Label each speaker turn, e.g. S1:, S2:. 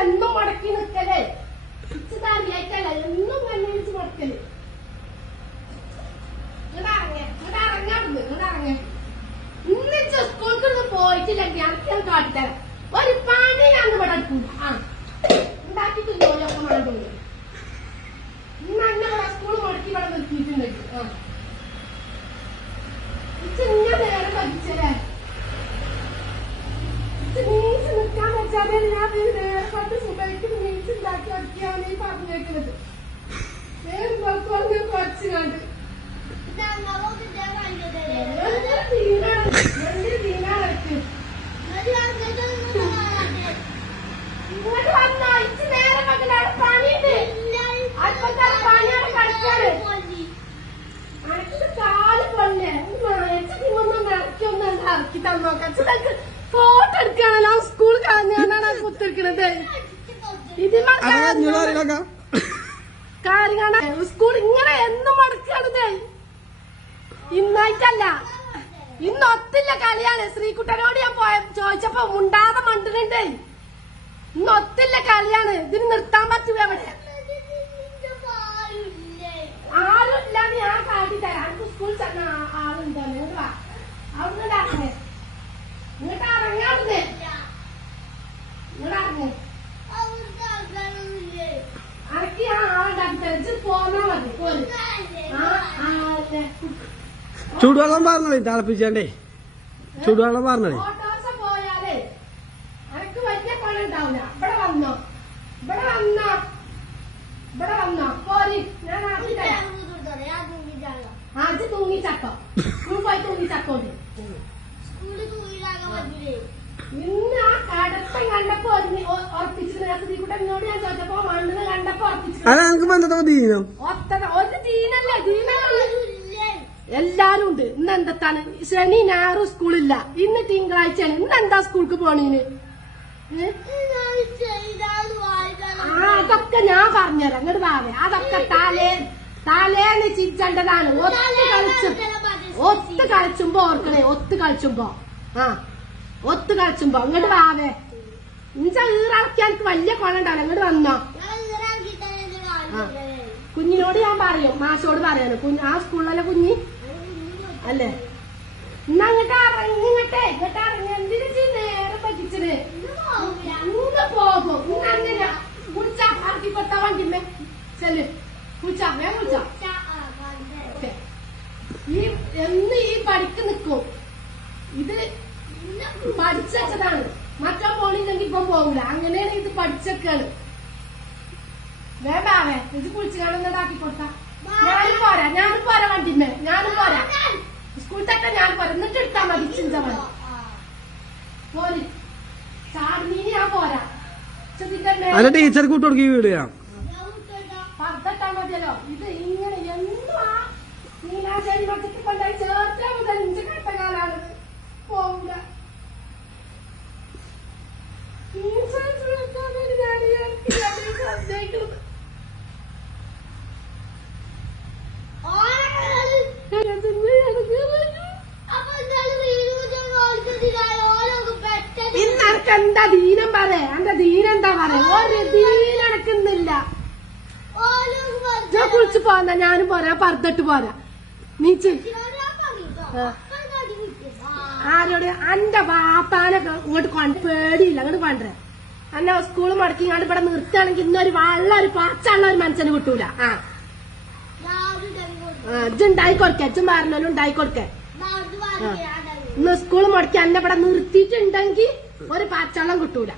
S1: എന്നും മടക്കി നിൽക്കലേ. ഇച്ച് എന്നും കണ്ണു വിളിച്ച് മടക്കൽ. ഇങ്ങട് ഇറങ്ങ്, ഇങ്ങട് ഇറങ്ങാടുന്ന്, ഇങ്ങട് ഇറങ്ങ്. ഇന്ന് ഇച്ച് സ്കൂൾക്ക് പോയിട്ടില്ലെങ്കിൽ അനക്ക് ഞാൻ കാട്ടിത്തരാം saber nada.
S2: അത് എന്നോട്
S1: കാര്യമാണ് സ്കൂൾ ഇങ്ങനെ എന്നും മടക്കാണത് ഇന്നായിട്ടല്ല. ഇന്നൊത്തില്ല കളിയാണ്. ശ്രീകുട്ടനോട് ഞാൻ പോയ ചോദിച്ചപ്പോ മുണ്ടാതെ മണ്ടുന്നുണ്ട് ഇന്ന് ഒത്തില്ല കളിയാണ് ഇതിന് നിർത്താൻ പറ്റുമോ എവിടെ ആരും ഇല്ലാതെ ഞാൻ കാട്ടി തരാം എനിക്ക് സ്കൂളിൽ ചെന്ന ആ- ആളുണ്ടോ നിങ്ങൾ വാ അവിടുന്ന് ഇറങ്ങ് ഇങ്ങോട്ട് ഇറങ്ങാവുന്നേ ഇങ്ങോട്ട് ഇറങ്ങ് അനക്ക് ഞാൻ ആളുണ്ടാക്കി തരാം ഇജ്ജ് പോന്നാ മതി പോര് ആ ആ അതെ.
S2: ചൂടുവെള്ളം പറഞ്ഞോളി തിളപ്പിച്ചേ ചൂടുവെള്ളം പറഞ്ഞോളി
S1: ഓട്ടോറിക്ഷ പോയാലേ അനക്ക് വലിയ പണി ഉണ്ടാവില്ല ഇവിടെ വന്നോ ഇവിടെ വന്നോ ഇവിടെ വന്നോ പോരി ഞാൻ ആക്കി തരാം ആദ്യം തൂങ്ങി ചക്കോ പറഞ്ഞേ തിളപ്പിച്ചേണ്ടേ? ചൂടുവെള്ളം പറഞ്ഞേ ഇന്ന് ആ കടത്തം കണ്ടപ്പോ ഒരുങ്ങി
S2: അത് എനിക്ക് ബന്ധത്തെ ദീനം?
S1: എല്ലാരും ഉണ്ട്. ഇന്ന് എന്താണ് ശനി ഞായറും സ്കൂളില്ല. ഇന്ന് തിങ്കളാഴ്ചയാണ്. ഇന്ന് എന്താ സ്കൂൾക്ക് പോണീന്? ആ അതൊക്കെ ഞാൻ പറഞ്ഞുതരാം. അങ്ങോട്ട് പാവേ അതൊക്കെ തലേ തലേന്ന് ചിരിച്ചേണ്ടതാണ്. ഒത്ത് കളിച്ചു ഒത്ത് കളിച്ചുമ്പോ ഓർക്കണേ ഒത്ത് കളിച്ചുമ്പോ. ആ ഒത്ത് കളിച്ചുമ്പോ. അങ്ങോട്ട് പാവേ ഇഞ്ച ഈറളക്കാൻ എനിക്ക് വലിയ കൊള്ളണ്ടാവില്ല അങ്ങോട്ട് വന്നോ. കുഞ്ഞിനോട് ഞാൻ പറയും. മാഷോട് പറയാനോ കുഞ്ഞ് ആ സ്കൂളിലല്ലേ കുഞ്ഞി? അല്ലേ? എന്നാ അങ്ങോട്ട് ഇറങ്ങി ഇങ്ങട്ടെ. ഇങ്ങോട്ട് ഇറങ്ങി. എന്തിനു നേരെ പറ്റിച്ചത്? ഇന്ന് പോകും. ഇന്ന് അങ്ങനെ കുളിച്ച ഇറക്കി കൊടുത്ത വണ്ടിമേ ചെല്ല്. കുളിച്ച വേ കുളിച്ച. ഈ എന്ന് ഈ പഠിക്ക് നിക്കും. ഇത് പഠിച്ചതാണ് ഇപ്പം പോകൂല അങ്ങനെയാണ് ഇത് പഠിച്ചൊക്കെയാണ്. വേണ്ടാവേ ഇത് കുളിച്ച് കാണുന്നതാക്കി കൊടുത്ത. ഞാനും പോരാ. ഞാനും പോരാ വണ്ടിമേ ഞാനും പോരാ. സ്കൂൾ തട്ട ഞാൻ പോരാ. എന്നിട്ട് എടുത്താ മതി ചിന്ത മതി പോലെ ചാടിനീന് ഞാൻ പോരാ.
S2: അല്ല ടീച്ചർ കൂട്ടുകൊടുക്കി വീട്
S1: മതിയല്ലോ. ഇത് ഇങ്ങനെ എന്നും ആ കൊണ്ടായി മറ്റക്ക് കൊണ്ടുപോയി ചേർത്താ മുതൽ അനക്ക് എന്താ ദീനം പറയാ? എന്റെ ദീനം എന്താ പറയാ? ഒരു ദീനം ഞാൻ കുളിച്ചു പോന്ന ഞാനും പോരാ പറഞ്ഞിട്ട് പോരാ. നീച്ച് ആരോട്? അന്റെ വാപ്പാനെ ഇങ്ങോട്ട് കൊണ്ട് പേടിയില്ല. അങ്ങോട്ട് കൊണ്ടേ അന്നെ സ്കൂൾ മുടക്കി ഇങ്ങോട്ട് ഇവിടെ നിർത്തുകയാണെങ്കിൽ ഇന്നൊരു വള്ള ഒരു പാച്ചുള്ള ഒരു മനുഷ്യന് കിട്ടൂല. ആ. ഉണ്ടായി കൊടുക്ക. ഇജ്ജും പറഞ്ഞാലും ഉണ്ടായി കൊടുക്ക. ഇന്ന് സ്കൂൾ മുടക്കി അന്നെ ഇവിടെ നിർത്തിയിട്ടുണ്ടെങ്കിൽ ഒരു പാച്ചള്ളം കിട്ടൂല.